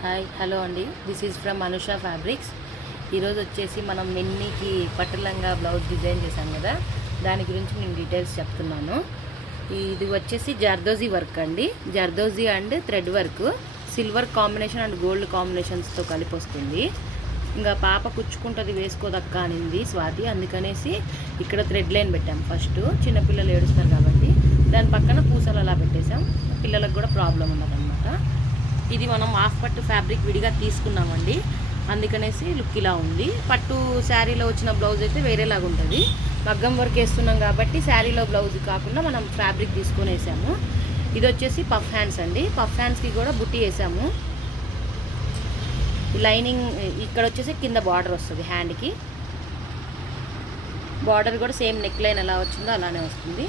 Hi hello అండి, this is from Anusha fabrics. ఈరోజు వచ్చేసి మనం మిన్నీకి పట్టులంగా బ్లౌజ్ డిజైన్ చేశాం కదా, దాని గురించి నేను డీటెయిల్స్ చెప్తున్నాను. ఇది వచ్చేసి జర్దోజీ వర్క్ అండి, zardozi and thread work, silver combination and gold కాంబినేషన్స్తో కలిపి వస్తుంది. ఇంకా పాప కుచ్చుకుంటుంది వేసుకోదక్క అనింది స్వాతి, అందుకనేసి ఇక్కడ థ్రెడ్ లైన్ పెట్టాం. ఫస్ట్ చిన్నపిల్లలు ఏడుస్తారు కాబట్టి దాని పక్కన పూసలు అలా పెట్టేసాం, పిల్లలకు కూడా ప్రాబ్లం ఉండదన్నమాట. ఇది మనం హాఫ్ పట్టు ఫ్యాబ్రిక్ విడిగా తీసుకున్నామండి, అందుకనేసి లుక్ ఇలా ఉంది. పట్టు శారీలో వచ్చిన బ్లౌజ్ అయితే వేరేలాగా ఉంటుంది. మగ్గం వర్క్ వేస్తున్నాం కాబట్టి శారీలో బ్లౌజ్ కాకుండా మనం ఫ్యాబ్రిక్ తీసుకొని వేసాము. ఇది వచ్చేసి పఫ్ హ్యాండ్స్ అండి, పఫ్ హ్యాండ్స్కి కూడా బుట్టి వేసాము. లైనింగ్ ఇక్కడ వచ్చేసి కింద బార్డర్ వస్తుంది, హ్యాండ్కి బార్డర్ కూడా సేమ్ నెక్ లైన్ ఎలా వచ్చిందో అలానే వస్తుంది.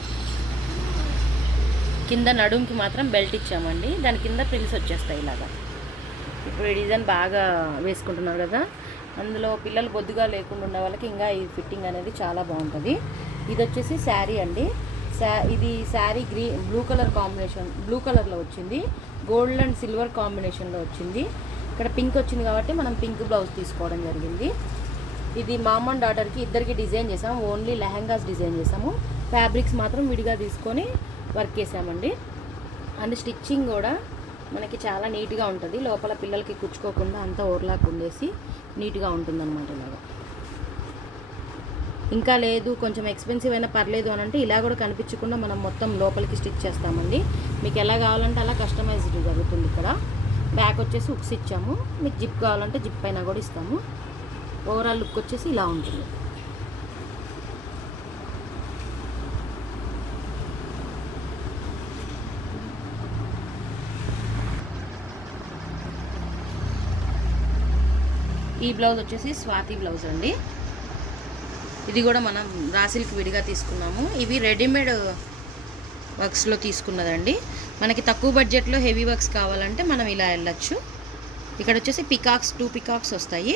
కింద నడుంకి మాత్రం బెల్ట్ ఇచ్చామండి, దాని కింద ప్రిల్స్ వచ్చేస్తాయి ఇలాగా. ఇప్పుడు ఈ డిజైన్ బాగా వేసుకుంటున్నారు కదా, అందులో పిల్లలు బొద్దుగా లేకుండా ఉన్న వాళ్ళకి ఇంకా ఈ ఫిట్టింగ్ అనేది చాలా బాగుంటుంది. ఇది వచ్చేసి శారీ అండి, ఇది sari blue colour combination, blue కలర్లో వచ్చింది, గోల్డ్ అండ్ సిల్వర్ కాంబినేషన్లో వచ్చింది. ఇక్కడ పింక్ వచ్చింది కాబట్టి మనం పింక్ బ్లౌజ్ తీసుకోవడం జరిగింది. ఇది మామ్ అండ్ డాటర్కి ఇద్దరికి డిజైన్ చేసాము, ఓన్లీ లెహంగాస్ డిజైన్ చేసాము. ఫ్యాబ్రిక్స్ మాత్రం విడిగా తీసుకొని వర్క్ చేసామండి. అండ్ స్టిచ్చింగ్ కూడా మనకి చాలా నీట్గా ఉంటుంది, లోపల పిల్లలకి కుచ్చుకోకుండా అంతా ఓవర్లాక్ ఉండేసి నీట్గా ఉంటుందన్నమాట. ఇలాగా ఇంకా లేదు కొంచెం ఎక్స్పెన్సివ్ అయినా పర్లేదు అని అంటే ఇలా కూడా కనిపించకుండా మనం మొత్తం లోపలికి స్టిచ్ చేస్తామండి. మీకు ఎలా కావాలంటే అలా కస్టమైజ్డ్ జరుగుతుంది. ఇక్కడ బ్యాక్ వచ్చేసి హుక్స్ ఇచ్చాము, మీకు జిప్ కావాలంటే జిప్ పైన కూడా ఇస్తాము. ఓవరాల్ లుక్ వచ్చేసి ఇలా ఉంటుంది. ఈ బ్లౌజ్ వచ్చేసి స్వాతి బ్లౌజ్ అండి, ఇది కూడా మనం రాసిల్కి విడిగా తీసుకున్నాము. ఇవి రెడీమేడ్ వర్క్స్లో తీసుకున్నదండి. మనకి తక్కువ బడ్జెట్లో హెవీ వర్క్స్ కావాలంటే మనం ఇలా వెళ్ళచ్చు. ఇక్కడ వచ్చేసి పికాక్స్ 2 పికాక్స్ వస్తాయి,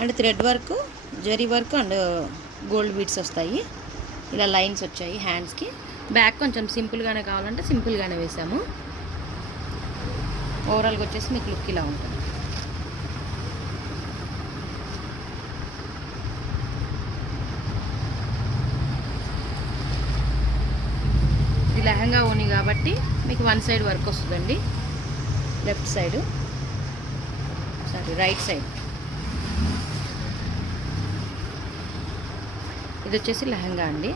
and thread work, zari work and gold beads వస్తాయి. ఇలా లైన్స్ వచ్చాయి హ్యాండ్స్కి. బ్యాక్ కొంచెం సింపుల్గానే కావాలంటే సింపుల్గానే వేసాము. ఓవరాల్గా వచ్చేసి మీకు లుక్ ఇలా ఉంటుంది. ఇది లెహంగా ఓని కాబట్టి మీకు వన్ సైడ్ వర్క్ వస్తుందండి, లెఫ్ట్ సైడ్ రైట్ సైడ్. ఇది వచ్చేసి లెహంగా అండి,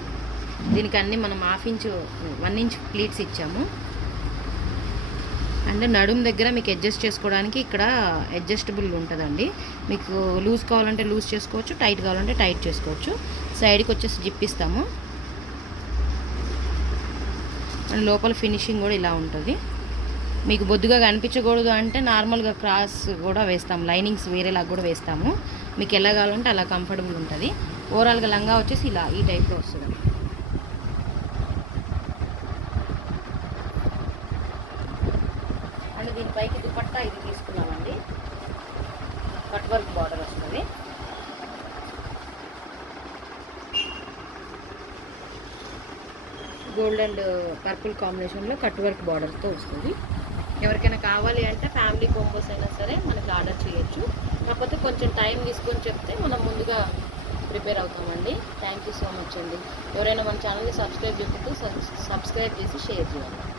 దీనికి అన్నీ మనం 1 ఇంచ్ ప్లీట్స్ ఇచ్చాము. అండ్ నడుము దగ్గర మీకు అడ్జస్ట్ చేసుకోవడానికి ఇక్కడ అడ్జస్టబుల్ ఉంటుందండి. మీకు లూజ్ కావాలంటే లూజ్ చేసుకోవచ్చు, టైట్ కావాలంటే టైట్ చేసుకోవచ్చు. సైడ్కి వచ్చేసి జిప్ ఇస్తాము. అండ్ లోపల ఫినిషింగ్ కూడా ఇలా ఉంటుంది. మీకు బొద్దుగా కనిపించకూడదు అంటే నార్మల్గా క్రాస్ కూడా వేస్తాము, లైనింగ్స్ వేరేలాగా కూడా వేస్తాము. మీకు ఎలా కావాలంటే అలా కంఫర్టబుల్ ఉంటుంది. ఓవరాల్గా లంగా వచ్చేసి ఇలా ఈ టైప్లో వస్తుంది. అండ్ దీనిపైకి దుపట్టా ఇది తీసుకున్నామండి, కట్ వర్క్ బార్డర్ వస్తుంది. గోల్డ్ అండ్ పర్పుల్ కాంబినేషన్లో కట్ వర్క్ బార్డర్తో వస్తుంది. ఎవరికైనా కావాలి అంటే ఫ్యామిలీ కాంబోస్ అయినా సరే మనకి ఆర్డర్ చేయొచ్చు. కాకపోతే కొంచెం టైం తీసుకొని చెప్తే మనం ముందుగా ప్రిపేర్ అవుతామండి. థ్యాంక్ యూ సో మచ్ అండి. ఎవరైనా మన ఛానల్ని సబ్స్క్రైబ్ చేసి షేర్ చేయండి.